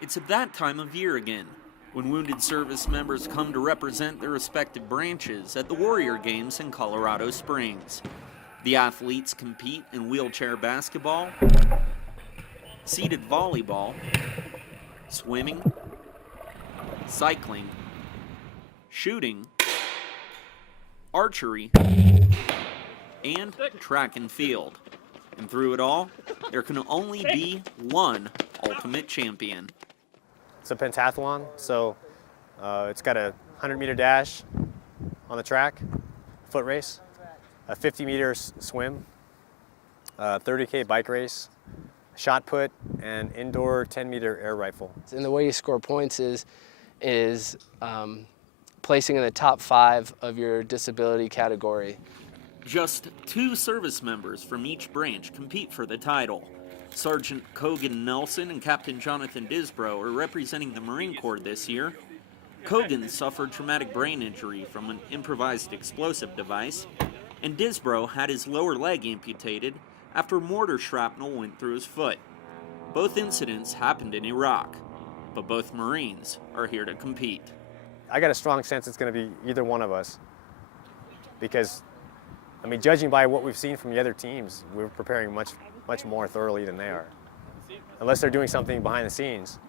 It's at that time of year again, when wounded service members come to represent their respective branches at the Warrior Games in Colorado Springs. The athletes compete in wheelchair basketball, seated volleyball, swimming, cycling, shooting, archery, and track and field. And through it all, there can only be one ultimate champion. It's a pentathlon, so it's got a 100-meter dash on the track, foot race, a 50-meter swim, a 30K bike race, shot put, and indoor 10-meter air rifle. And the way you score points is placing in the top 5 of your disability category. Just 2 service members from each branch compete for the title. Sergeant Cogan Nelson and Captain Jonathan Disbrow are representing the Marine Corps this year. Cogan suffered traumatic brain injury from an improvised explosive device, and Disbrow had his lower leg amputated after mortar shrapnel went through his foot. Both incidents happened in Iraq, but both Marines are here to compete. I got a strong sense it's going to be either one of us, because I mean, judging by what we've seen from the other teams, we're preparing much more thoroughly than they are. Unless they're doing something behind the scenes.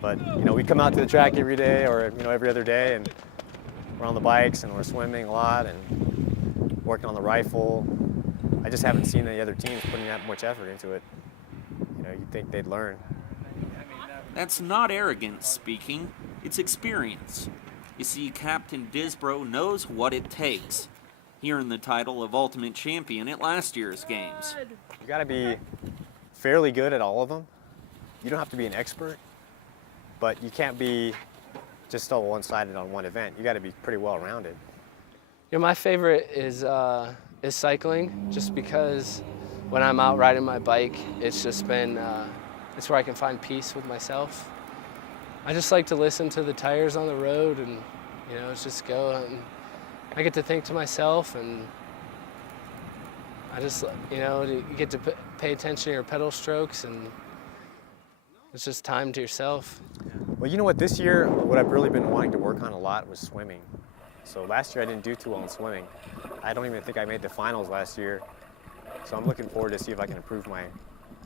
But, you know, we come out to the track every day or, you know, every other day, and we're on the bikes and we're swimming a lot and working on the rifle. I just haven't seen any other teams putting that much effort into it. You know, you'd think they'd learn. That's not arrogance speaking, it's experience. You see, Captain Disbrow knows what it takes. He earned the title of Ultimate Champion at last year's games. You gotta be fairly good at all of them. You don't have to be an expert, but you can't be just so one-sided on one event. You gotta be pretty well-rounded. You know, my favorite is cycling, just because when I'm out riding my bike, it's just been, it's where I can find peace with myself. I just like to listen to the tires on the road and, you know, just go and I get to think to myself, and I just, you know, you get to pay attention to your pedal strokes, and it's just time to yourself. Well, you know what, this year, what I've really been wanting to work on a lot was swimming. So last year I didn't do too well in swimming. I don't even think I made the finals last year. So I'm looking forward to see if I can improve my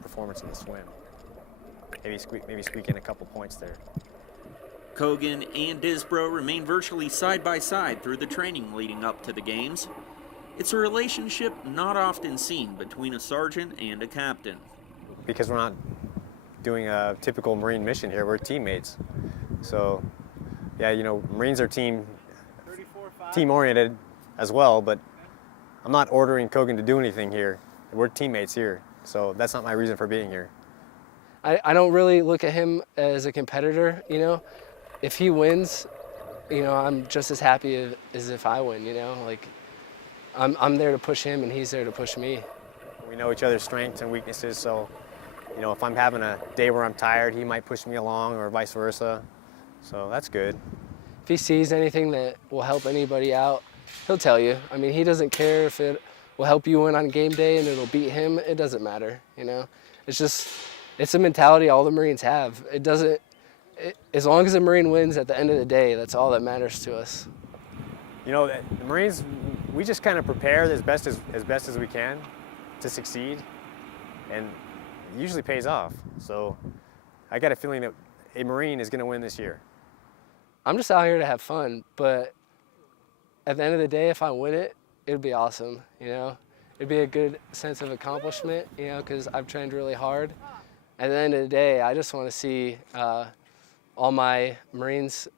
performance in the swim. Maybe squeak in a couple points there. Cogan and Disbrow remain virtually side by side through the training leading up to the games. It's a relationship not often seen between a sergeant and a captain. Because we're not doing a typical Marine mission here, we're teammates. So, yeah, you know, Marines are team-oriented as well, but I'm not ordering Cogan to do anything here. We're teammates here, so that's not my reason for being here. I don't really look at him as a competitor, you know. If he wins, you know, I'm just as happy as if I win, you know. Like, I'm there to push him and he's there to push me. We know each other's strengths and weaknesses, so, you know, if I'm having a day where I'm tired, he might push me along or vice versa. So that's good. If he sees anything that will help anybody out, he'll tell you. I mean, he doesn't care if it will help you win on game day and it'll beat him. It doesn't matter, you know. It's just, it's a mentality all the Marines have. As long as the Marine wins at the end of the day, that's all that matters to us. You know, the Marines, we just kind of prepare as best as we can to succeed, and it usually pays off. So I got a feeling that a Marine is going to win this year. I'm just out here to have fun, but at the end of the day, if I win it, it'd be awesome, you know? It'd be a good sense of accomplishment, you know, because I've trained really hard. At the end of the day, I just want to see all my Marines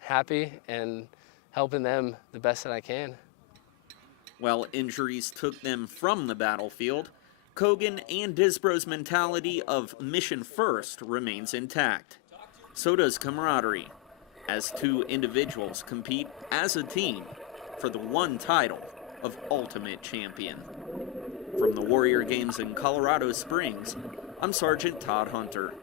happy and helping them the best that I can. While injuries took them from the battlefield, Cogan and Disbrow's mentality of mission first remains intact. So does camaraderie, as 2 individuals compete as a team for the one title of Ultimate Champion. From the Warrior Games in Colorado Springs, I'm Sergeant Todd Hunter.